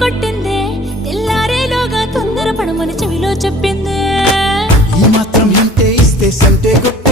కొట్టిందే తెల్లారేలోగా తొందర పడమని చెవిలో చెప్పిందే ఈ మాత్రం ఇంటే ఇస్తే సంటే గొప్ప